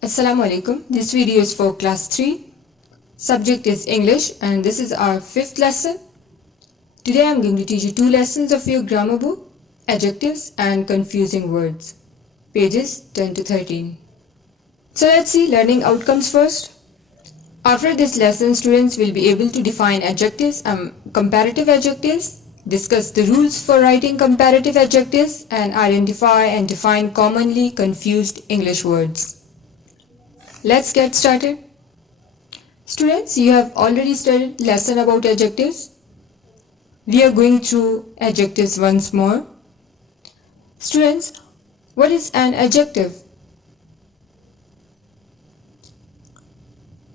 Assalamu alaikum. This video is for class 3. Subject is English and this is our 5th lesson. Today I am going to teach you 2 lessons of your grammar book, adjectives and confusing words. Pages 10 to 13. So let's see learning outcomes first. After this lesson, students will be able to define adjectives and comparative adjectives, discuss the rules for writing comparative adjectives and identify and define commonly confused English words. Let's get started. Students, you have already studied lesson about adjectives. We are going through adjectives once more. Students, what is an adjective?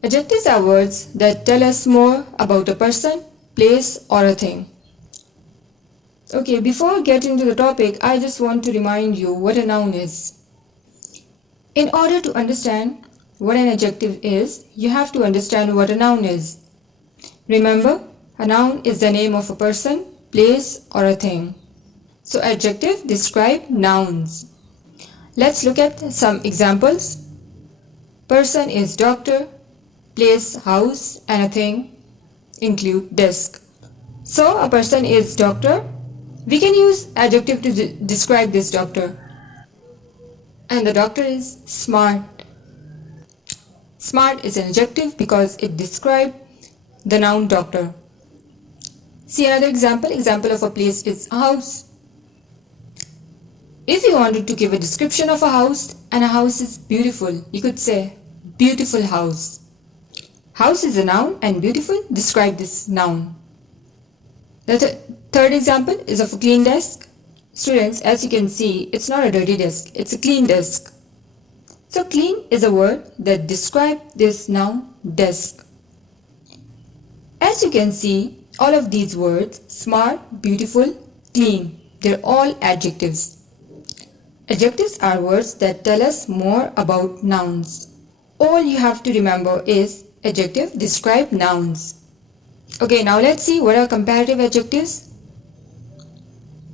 Adjectives are words that tell us more about a person, place or a thing. Okay, before getting to the topic, I just want to remind you what a noun is. In order to understand what an adjective is, you have to understand what a noun is. Remember, a noun is the name of a person, place or a thing. So adjective describe nouns. Let's look at some examples. Person is doctor, place house and a thing include desk. So a person is doctor. We can use adjective to describe this doctor. And the doctor is smart. Smart is an adjective because it describes the noun doctor. See another example. Example of a place is a house. If you wanted to give a description of a house and a house is beautiful, you could say beautiful house. House is a noun and beautiful describe this noun. The third example is of a clean desk. Students, as you can see, it's not a dirty desk, it's a clean desk. So clean is a word that describes this noun desk. As you can see, all of these words, smart, beautiful, clean, they're all adjectives. Adjectives are words that tell us more about nouns. All you have to remember is adjective describe nouns. Okay, now let's see what are comparative adjectives.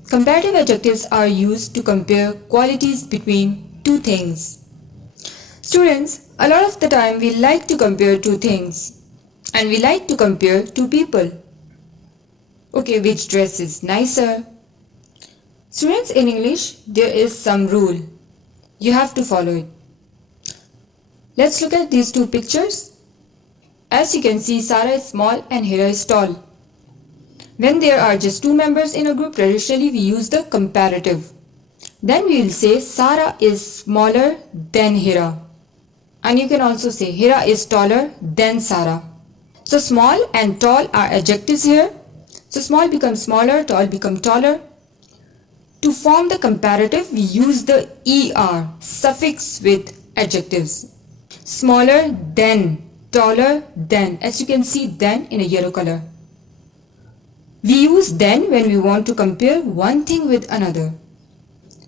Comparative adjectives are used to compare qualities between two things. Students, a lot of the time we like to compare two things and we like to compare two people. Okay, which dress is nicer? Students, in English, there is some rule. You have to follow it. Let's look at these two pictures. As you can see, Sarah is small and Hira is tall. When there are just two members in a group, traditionally we use the comparative. Then we will say Sarah is smaller than Hira. And you can also say Hira is taller than Sarah. So small and tall are adjectives here. So small becomes smaller, tall becomes taller. To form the comparative, we use the ER suffix with adjectives. Smaller than, taller than. As you can see, than in a yellow color. We use than when we want to compare one thing with another.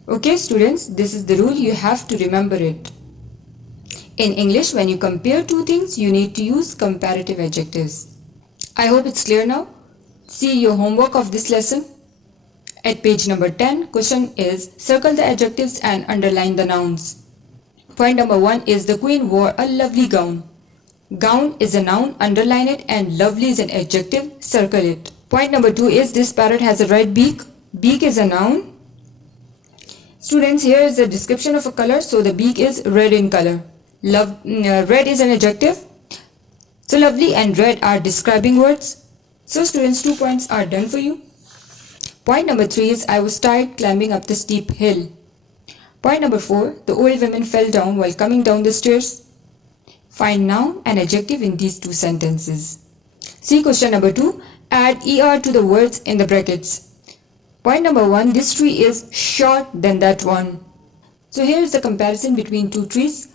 Okay students, this is the rule, you have to remember it. In English, when you compare two things, you need to use comparative adjectives. I hope it's clear now. See your homework of this lesson. At page number 10, question is circle the adjectives and underline the nouns. Point number 1 is the queen wore a lovely gown. Gown is a noun, underline it, and lovely is an adjective, circle it. Point number 2 is this parrot has a red beak. Beak is a noun. Students, here is a description of a color, so the beak is red in color. Red is an adjective. So lovely and red are describing words. So students, 2 points are done for you. Point number 3 is I was tired climbing up the steep hill. Point number 4, the old woman fell down while coming down the stairs. Find noun and adjective in these two sentences. See question number 2, add ER to the words in the brackets. Point number 1, this tree is short than that one. So here is the comparison between two trees.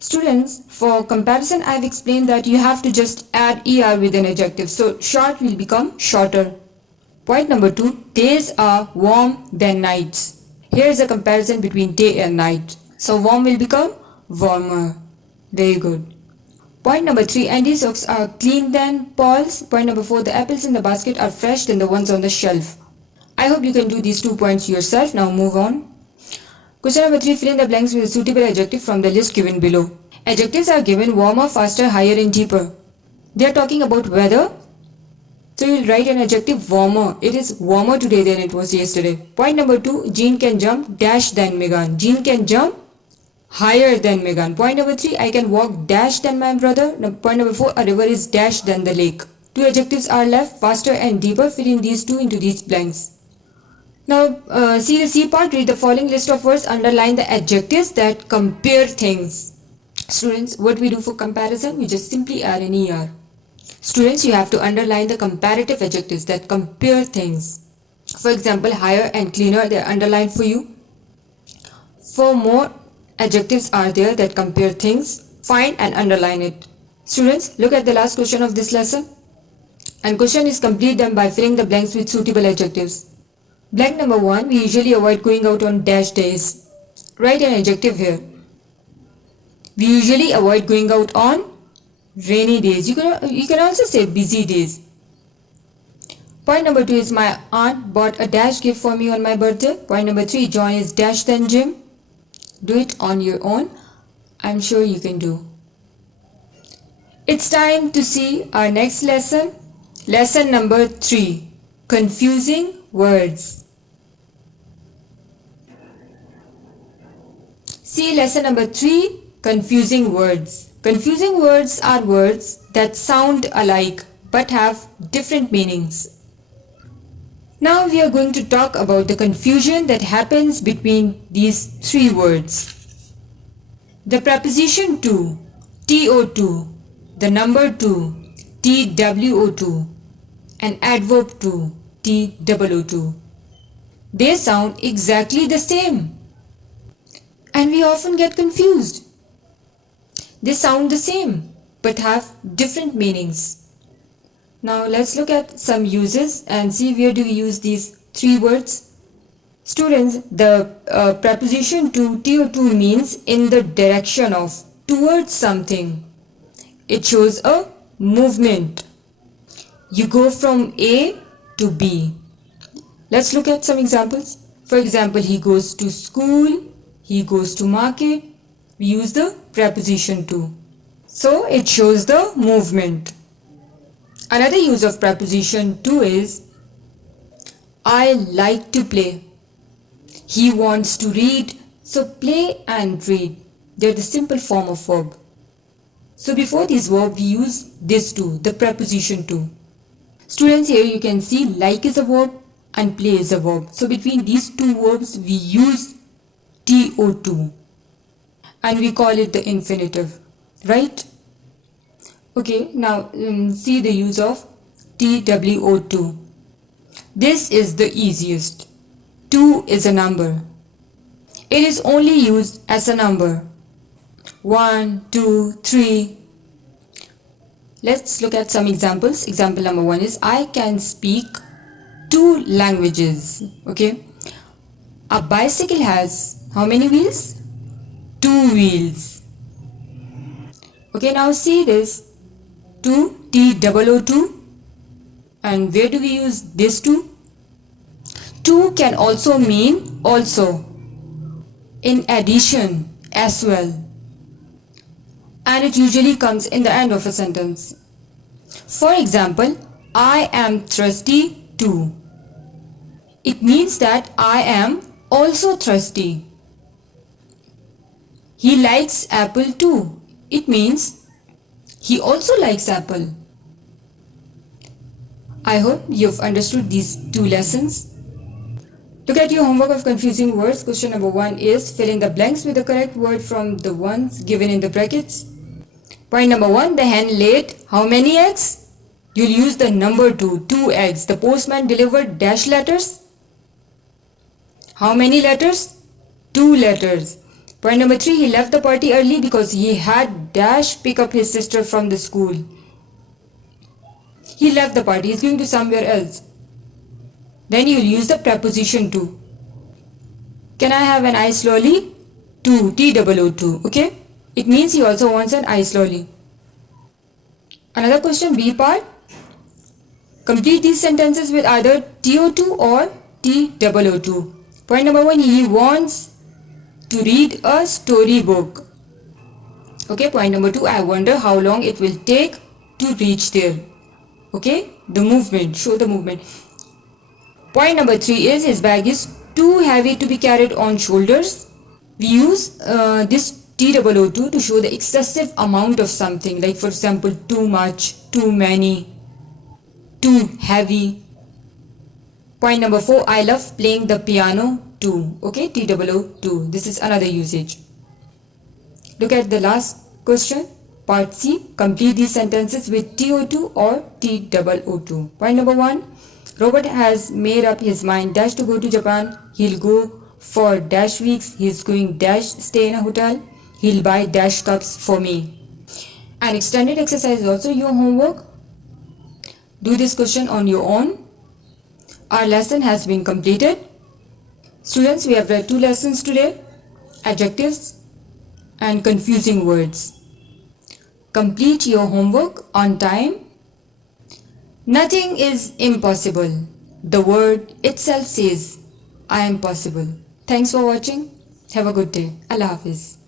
Students, for comparison I have explained that you have to just add ER with an adjective. So short will become shorter. Point number 2, days are warm than nights. Here is a comparison between day and night. So warm will become warmer. Very good. Point number 3, Andy's socks are clean than Paul's. Point number 4, the apples in the basket are fresh than the ones on the shelf. I hope you can do these 2 points yourself. Now move on. Question number 3. Fill in the blanks with a suitable adjective from the list given below. Adjectives are given: warmer, faster, higher and deeper. They are talking about weather. So you'll write an adjective warmer. It is warmer today than it was yesterday. Point number 2. Jean can jump dash than Megan. Jean can jump higher than Megan. Point number 3. I can walk dash than my brother. Point number 4. A river is dash than the lake. Two adjectives are left: faster and deeper. Fill in these two into these blanks. Now see the C part. Read the following list of words. Underline the adjectives that compare things. Students, what we do for comparison? We just simply add an ER. Students, you have to underline the comparative adjectives that compare things. For example, higher and cleaner, they are underlined for you. 4 more adjectives are there that compare things. Find and underline it. Students, look at the last question of this lesson. And question is: complete them by filling the blanks with suitable adjectives. Blank number 1. We usually avoid going out on dash days. Write an adjective here. We usually avoid going out on rainy days. You can also say busy days. Point number 2 is: my aunt bought a dash gift for me on my birthday. Point number 3. John is dash than Jim. Do it on your own. I'm sure you can do. It's time to see our next lesson. Lesson number 3. Confusing words. See lesson number 3. Confusing words. Confusing words are words that sound alike but have different meanings. Now we are going to talk about the confusion that happens between these 3 words. The preposition to, TO2, the number to, TWO2, and adverb to, TOO2. They sound exactly the same. And we often get confused. They sound the same but have different meanings. Now let's look at some uses and see where do we use these 3 words. Students, the preposition to, TO2, means in the direction of, towards something. It shows a movement. You go from A to B. Let's look at some examples. For example, he goes to school, he goes to market. We use the preposition to. So it shows the movement. Another use of preposition to is: I like to play. He wants to read. So play and read, they're the simple form of verb. So before this verb we use this to, the preposition to. Students, here you can see like is a verb and play is a verb. So between these 2 verbs we use TO2 and we call it the infinitive, right? Okay, now see the use of TWO2. This is the easiest. 2 is a number. It is only used as a number. 1, 2, 3. Let's look at some examples. Example number 1 is: I can speak 2 languages. Okay. A bicycle has how many wheels? 2 wheels. Okay, now see this. 2, TOO2. And where do we use this 2? 2 can also mean also, in addition, as well. And it usually comes in the end of a sentence. For example, I am thirsty too. It means that I am also thirsty. He likes apple too. It means he also likes apple. I hope you've understood these 2 lessons. Look at your homework of confusing words. Question number 1 is: fill in the blanks with the correct word from the ones given in the brackets. Point number 1, the hen laid how many eggs? You'll use the number 2, 2 eggs. The postman delivered dash letters. How many letters? 2 letters. Point number 3, he left the party early because he had dash pick up his sister from the school. He left the party, he's going to somewhere else. Then you'll use the preposition to. Can I have an ice lolly? 2, TOO2, okay? It means he also wants an ice lolly. Another question, B part. Complete these sentences with either TO2 or TOO2. Point number 1, he wants to read a storybook. Okay, point number 2, I wonder how long it will take to reach there. Okay, the movement, show the movement. Point number 3 is his bag is too heavy to be carried on shoulders. We use this TOO2 to show the excessive amount of something, like for example, too much, too many, too heavy. Point number 4, I love playing the piano too. Okay, TOO2. This is another usage. Look at the last question. Part C. Complete these sentences with TO2 or TOO2. Point number 1. Robert has made up his mind dash to go to Japan. He'll go for dash weeks. He's going dash stay in a hotel. He'll buy dash cups for me. An extended exercise is also your homework. Do this question on your own. Our lesson has been completed. Students, we have read 2 lessons today. Adjectives and confusing words. Complete your homework on time. Nothing is impossible. The word itself says, I am possible. Thanks for watching. Have a good day. Allah Hafiz.